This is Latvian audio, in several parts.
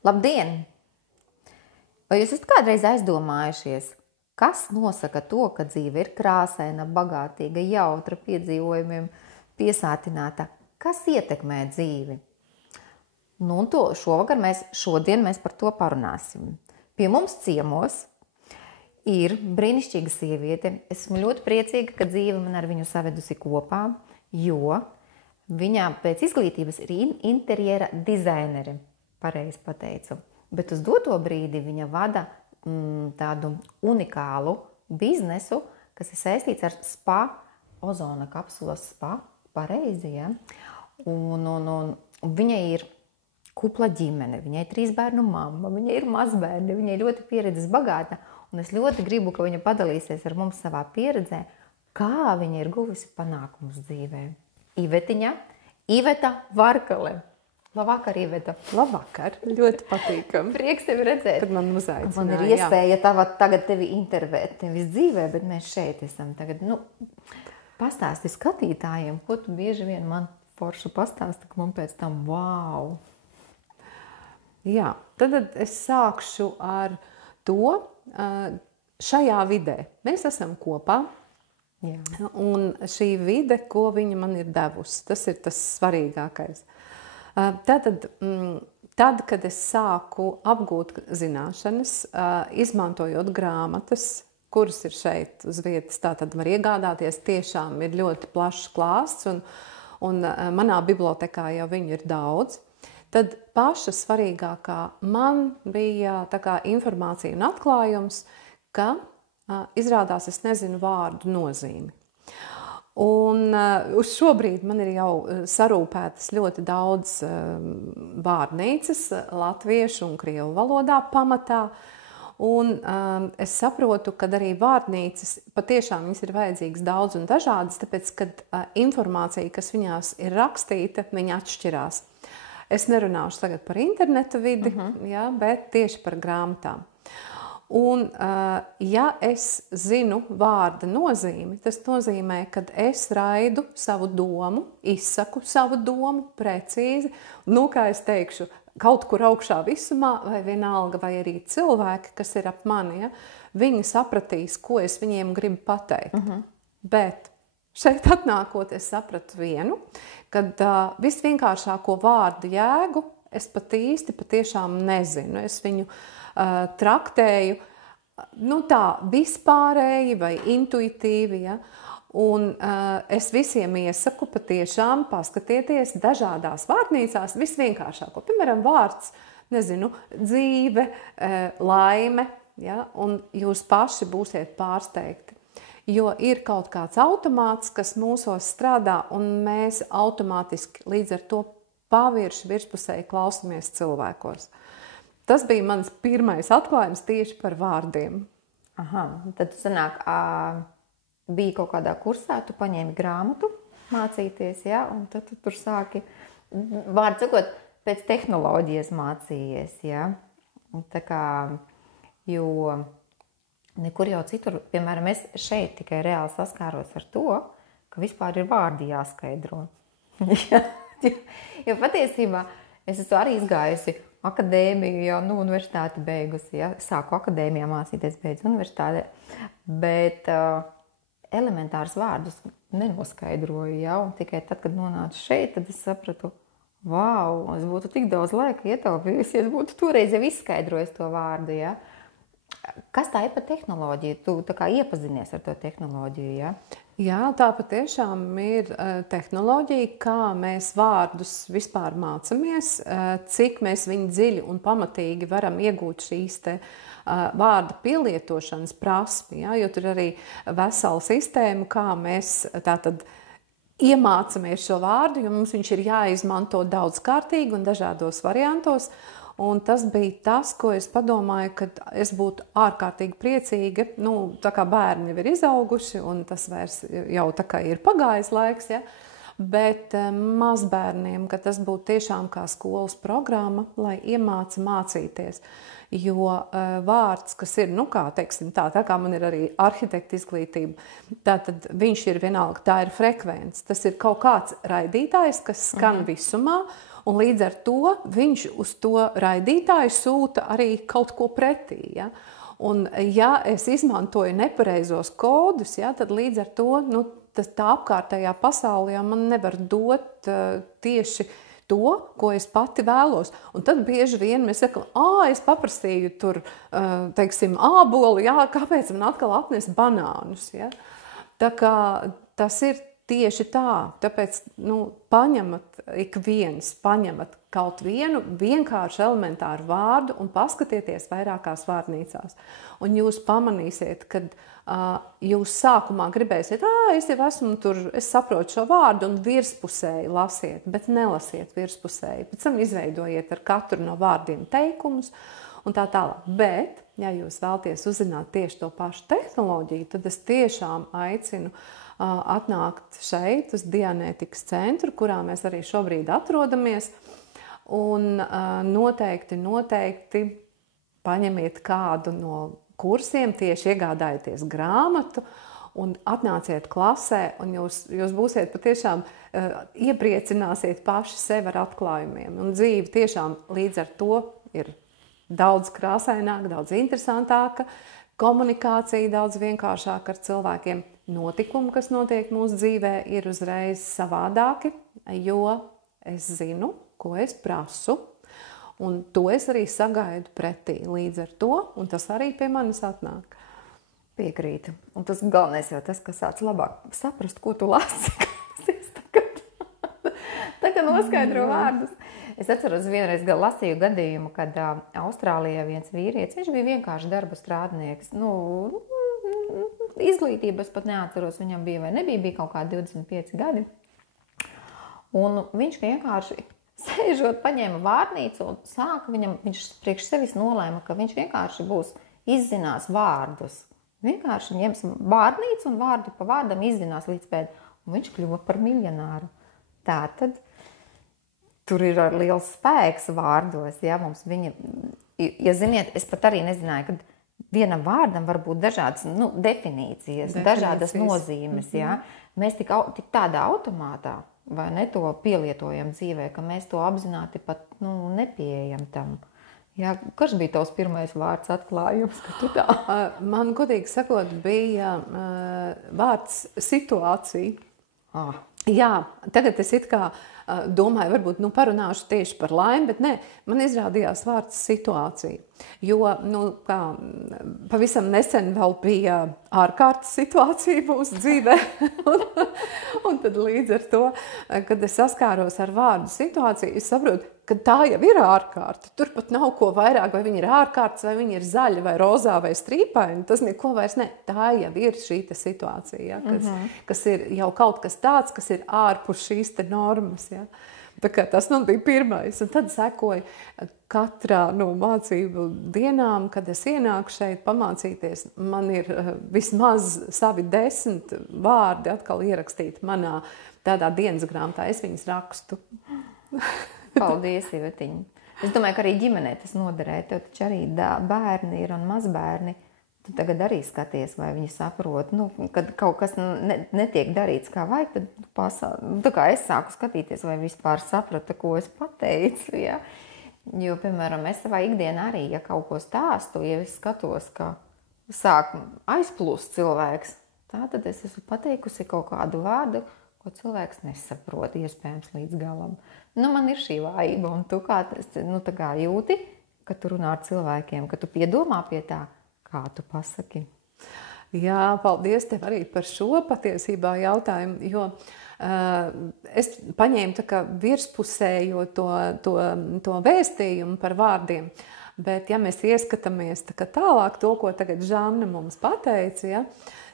Labdien! Vai jūs esat kādreiz aizdomājušies, kas nosaka to, ka dzīve ir krāsaina, bagātīga, jautra, piedzīvojumiem piesātināta? Kas ietekmē dzīvi? Nu, šodien mēs par to parunāsim. Pie mums ciemos ir brīnišķīga sieviete. Esmu ļoti priecīga, ka dzīve man ar viņu savedusi kopā, jo viņa pēc izglītības ir interjera dizainere, pareizi pateicu. Bet uz doto brīdi viņa vada tādu unikālu biznesu, kas ir saistīts ar spa, ozona kapsulas spa, pareizi, ja? Un viņa ir kupla ģimene, viņai 3 bērnu mamma, viņai ir mazbērni, viņai ļoti pieredzes bagāta, un es ļoti gribu, ka viņa padalīsies ar mums savā pieredzē, kā viņa ir guvusi panākumus dzīvē. Iveta Varkale. Labvakar, Iveta. Labvakar, ļoti patīkami. Prieks tevi redzēt. Kad man uzaicināja. Man ir iespēja tagad tevi intervēt, nevis dzīvē, bet mēs šeit esam tagad. Pastāsti skatītājiem, ko tu bieži vien man foršu pastāsti, ka man pēc tam wow. Jā, tad es sākšu ar to šajā vidē. Mēs esam kopā. Jā. Un šī vide, ko viņa man ir devusi, tas ir tas svarīgākais. Tad, kad es sāku apgūt zināšanas, izmantojot grāmatas, kuras ir šeit uz vietas, tātad var iegādāties, tiešām ir ļoti plašs klāsts, un manā bibliotekā jau viņu ir daudz. Tad paša svarīgākā man bija tā kā informācija un atklājums, ka izrādās es nezinu vārdu nozīmi. Un uz šo brīdi man ir jau sarūpētas ļoti daudz vārnīcas latviešu un krievu valodā pamatā. Un es saprotu, ka arī vārnīcas patiešām viņas ir vajadzīgas daudz un dažādas, tāpēc, kad informācija, kas viņās ir rakstīta, viņa atšķirās. Es nerunāšu tagad par interneta vidi, ja, bet tieši par grāmatām. Un, ja es zinu vārda nozīmi, tas nozīmē, ka es raidu savu domu, izsaku savu domu precīzi, kā es teikšu, kaut kur augšā visumā, vai vienalga, vai arī cilvēki, kas ir ap mani, ja, viņi sapratīs, ko es viņiem gribu pateikt. Bet šeit atnākot, es sapratu vienu, kad visvienkāršāko vārdu jēgu es patiešām nezinu. Es viņu traktēju tā vispārēji vai intuitīvi. Ja? Un es visiem iesaku patiešām paskatieties dažādās vārnīcās visvienkāršāko. Piemēram, vārds, dzīve, laime, ja? Un jūs paši būsiet pārsteigti. Jo ir kaut kāds automāts, kas mūsos strādā, un mēs automātiski līdz ar to virspusēji klausamies cilvēkos. Tas bija mans pirmais atklājums tieši par vārdiem. Tad sanāk, bija kaut kādā kursā, tu paņēmi grāmatu mācīties, ja? Un tad tu tur sāki, vārdu sakot, pēc tehnoloģijas mācījies, ja? Tā kā, jo nekur jau citur, piemēram, es šeit tikai reāli saskāros ar to, ka vispār ir vārdi jāskaidro. Jo patiesībā es esmu arī izgājusi akadēmiju, jau universitāti beigusi, ja? Sāku akadēmijā mācīties, beidzu universitāti, bet elementārus vārdus nenoskaidroju, ja? Un tikai tad, kad nonācu šeit, tad es sapratu, wow, es būtu tik daudz laika ietaupījusi, ja es būtu toreiz jau izskaidrojis to vārdu, ja? Kas tā ir par tehnoloģiju? Tu tā kā iepazinies ar to tehnoloģiju, ja? Jā, tā patiešām ir tehnoloģija, kā mēs vārdus vispār mācamies, cik mēs viņu dziļi un pamatīgi varam iegūt šīs vārda pielietošanas prasmi, ja? Jo tur arī vesela sistēma, kā mēs tātad iemācamies šo vārdu, jo mums viņš ir jāizmanto daudzkārtīgi un dažādos variantos. Un tas bija tas, ko es padomāju, ka es būtu ārkārtīgi priecīga. Tā kā bērni jau ir izauguši, un tas vairs jau tā kā ir pagājis laiks, ja? Bet mazbērniem, ka tas būtu tiešām kā skolas programma, lai iemāca mācīties. Jo vārds, kas ir, tā kā man ir arī arhitekta izglītība, tātad viņš ir vienalga, tā ir frekvence. Tas ir kaut kāds raidītājs, kas skan visumā, Un līdz ar to viņš uz to raidītāju sūta arī kaut ko pretī. Ja? Un, ja es izmantoju nepareizos kodus, ja, tad līdz ar to tā apkārtējā pasaulē man nevar dot tieši to, ko es pati vēlos. Un tad bieži vien mēs sakam, es paprasīju tur, teiksim, ābolu, jā, kāpēc man atkal atnes banānus. Ja? Tā kā tas ir tieši tā, tāpēc paņemat paņemat kaut vienu vienkāršu elementāru vārdu un paskatieties vairākās vārnīcās. Un jūs pamanīsiet, kad jūs sākumā gribēsiet, es jau esmu tur, es saprotu šo vārdu un virspusēji lasiet, bet nelasiet virspusēji. Pēc tam izveidojiet ar katru no vārdiem teikumus un tā tālāk. Bet, ja jūs vēlties uzzināt tieši to pašu tehnoloģiju, tad es tiešām aicinu atnākt šeit uz Dianētikas centru, kurā mēs arī šobrīd atrodamies. Un noteikti paņemiet kādu no kursiem, tieši iegādājieties grāmatu un atnāciet klasē, un jūs būsiet patiešām iepriecināsiet paši sevi ar atklājumiem. Un dzīve tiešām līdz ar to ir daudz krāsaināka, daudz interesantāka, komunikācija daudz vienkāršāka ar cilvēkiem. Notikumi, kas notiek mūsu dzīvē, ir uzreiz savādāki, jo es zinu, ko es prasu, un to es arī sagaidu pretī līdz ar to, un tas arī pie manis atnāk. Piekrītu. Un tas galvenais jau tas, ka sāc labāk saprast, ko tu lasi. Tagad noskaidro vārdus. Es atceros, vienreiz lasīju gadījumu, kad Austrālijā viens vīrietis, viņš bija vienkārši darba strādnieks. Izglītības pat neatceros, viņam bija vai nebija, bija kaut kādi 25 gadi. Un viņš vienkārši sēžot, paņēma vārnīcu un sāka viņš priekš sevis nolēma, ka viņš vienkārši izzinās vārdus. Vienkārši ņems vārnīcu un vārdu pa vārdam izzinās līdz pēd. Un viņš kļuva par miljonāru. Tātad tur ir liels spēks vārdos. Ja, ziniet, es pat arī nezināju, ka vienam vārdam var būt dažādas definīcijas, dažādas nozīmes. Ja? Mēs tik tādā automātā vai ne to pielietojam dzīvē, ka mēs to apzināti pat nepieejam tam. Ja? Kas bija tavs pirmais vārds atklājums? Man, godīgi sakot, bija vārds situācija. Jā, tagad es it kā domāju, varbūt parunāšu tieši par laimi, bet nē, man izrādījās vārds situācija. Jo, pavisam nesen vēl bija ārkārtas situācija mūsu dzīvē. un tad līdz ar to, kad es saskāros ar vārdu situāciju, es saprotu, ka tā jau ir ārkārta. Tur pat nav ko vairāk, vai viņi ir ārkārtas, vai viņi ir zaļi, vai rozā, vai strīpaini. Tas neko vairs ne. Tā jau ir šī situācija, ja, kas ir jau kaut kas tāds, kas ir ārpus šīs normas. Ja. Tā kā tas bija pirmais. Un tad sekoja katrā no mācību dienām, kad es ienāku šeit pamācīties, man ir vismaz savi 10 vārdi atkal ierakstīti manā tādā dienas grāmatā. Es viņus rakstu. Paldies, Ivetiņa. Es domāju, ka arī ģimenē tas noderē. Tev taču arī bērni ir un mazbērni. Tu tagad arī skaties, vai viņi saprot, kad kaut kas netiek darīts kā vajag, tad tā kā es sāku skatīties, vai vispār saprata, ko es pateicu. Ja? Jo, piemēram, es savā ikdienā arī, ja kaut ko stāstu, ja es skatos, ka sāk aizplūst cilvēks, tad es esmu pateikusi kaut kādu vārdu, ko cilvēks nesaprot, iespējams, līdz galam. Man ir šī vājība, un tu kā jūti, ka tu runā ar cilvēkiem, ka tu piedomā pie tā, kā tu pasaki? Jā, paldies tev arī par šo patiesībā jautājumu, jo es paņēmu tā kā virspusējo to vēstījumu par vārdiem, bet ja mēs ieskatāmies tā kā tālāk to, ko tagad Žanna mums pateica, ja,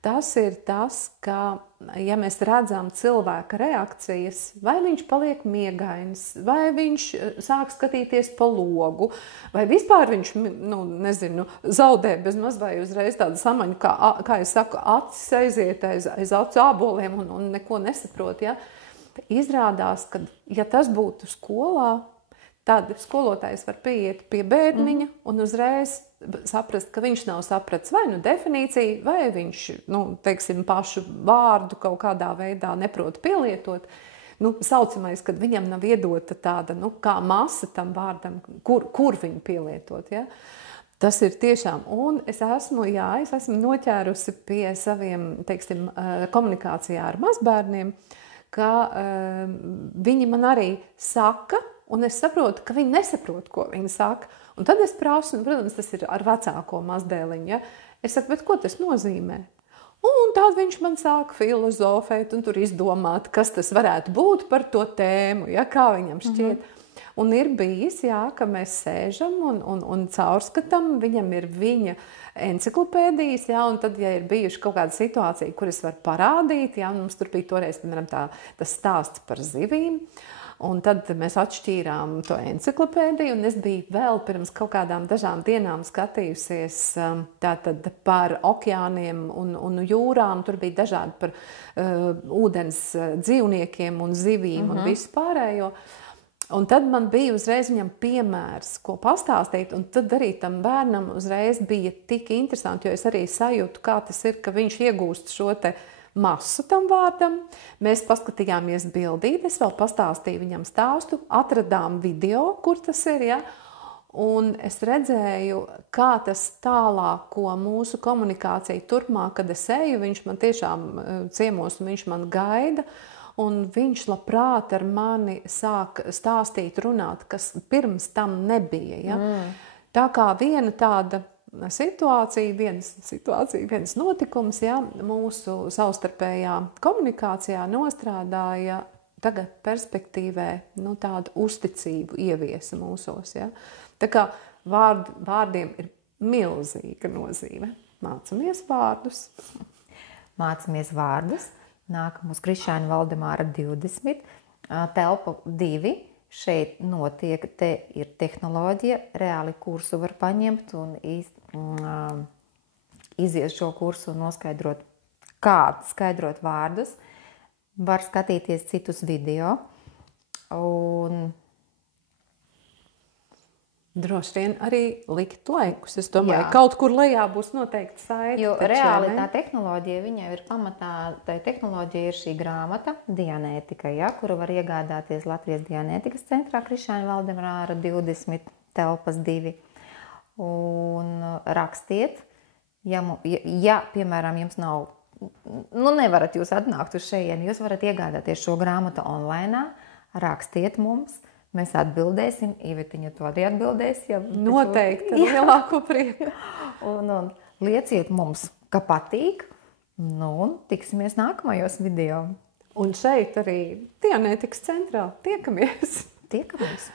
tas ir tas, ka, ja mēs redzam cilvēka reakcijas, vai viņš paliek miegains, vai viņš sāk skatīties pa logu, vai vispār viņš, zaudē bezmaz vai uzreiz tādu samaņu, kā es saku, acis aiziet aiz acu āboliem un neko nesaprot. Ja? Izrādās, ka, ja tas būtu skolā, tad skolotājs var pieiet pie bērniņa un uzreiz saprast, ka viņš nav sapratis vai definīciju, vai viņš, pašu vārdu kaut kādā veidā neprot pielietot. saucamais, kad viņam nav iedota tāda, kā masa tam vārdam, kur viņu pielietot, ja? Tas ir tiešām, un es esmu noķērusi pie saviem, teiksim, komunikācijā ar mazbērniem, ka viņi man arī saka, un es saprotu, ka viņi nesaprot, ko viņi saka. Un tad es prasu, un, protams, tas ir ar vecāko mazdēliņu, ja? Es saku, bet ko tas nozīmē? Un tad viņš man sāka filozofēt un tur izdomāt, kas tas varētu būt par to tēmu, ja? Kā viņam šķiet. Un ir bijis, jā, ka mēs sēžam un caurskatām, viņam ir viņa enciklopēdijas, jā, un tad, ja ir bijuši kaut kāda situācija, kur es varu parādīt, jā, mums tur bija toreiz, piemēram, tas stāsts par zivīm, un tad mēs atšķīrām to enciklopēdiju, un es biju vēl pirms kaut kādām dažām dienām skatījusies tātad par okeāniem un jūrām. Tur bija dažādi par ūdens dzīvniekiem un zivīm un visu pārējo. Un tad man bija uzreiz viņam piemērs, ko pastāstīt, un tad arī tam bērnam uzreiz bija tik interesanti, jo es arī sajūtu, kā tas ir, ka viņš iegūst šo te masu tam vārdam. Mēs paskatījāmies bildīt, es vēl pastāstīju viņam stāstu, atradām video, kur tas ir, ja? Un es redzēju, kā tas tālāko mūsu komunikāciju turpmāk, kad es eju, viņš man tiešām ciemos un viņš man gaida, un viņš labprāt ar mani sāk stāstīt, runāt, kas pirms tam nebija, ja? Tā kā viena tāda situācija, viens notikums, ja, mūsu savstarpējā komunikācijā nostrādāja tagad perspektīvē tādu uzticību ieviesa mūsos. Ja. Tā kā vārdiem ir milzīga nozīme. Mācamies vārdus. Mācamies vārdus. Nākam uz Krišāņa Valdemāra 20, telpa 2. Šeit notiek, te ir tehnoloģija, reāli kursu var paņemt un iziet šo kursu un noskaidrot, kā skaidrot vārdus. Var skatīties citus video un droši vien arī likt laikus. Es domāju, kaut kur lejā būs noteikti saiti. Jo reāli tā tehnoloģija, viņai ir pamatā, tā tehnoloģija ir šī grāmata Dianētika, ja, kuru var iegādāties Latvijas Dianētikas centrā Krišāņa Valdemāra 20, telpas 2. Un rakstiet, ja piemēram, jums nav, nevarat jūs atnākt uz šejieni, jūs varat iegādāties šo grāmatu online, rakstiet mums. Mēs atbildēsim, Ivetiņa to arī atbildēs. Ja noteikti, ar lielāko prieku. Un lieciet mums, ka patīk, un tiksimies nākamajos video. Un šeit arī Dianētikas centrā. Tiekamies! Tiekamies!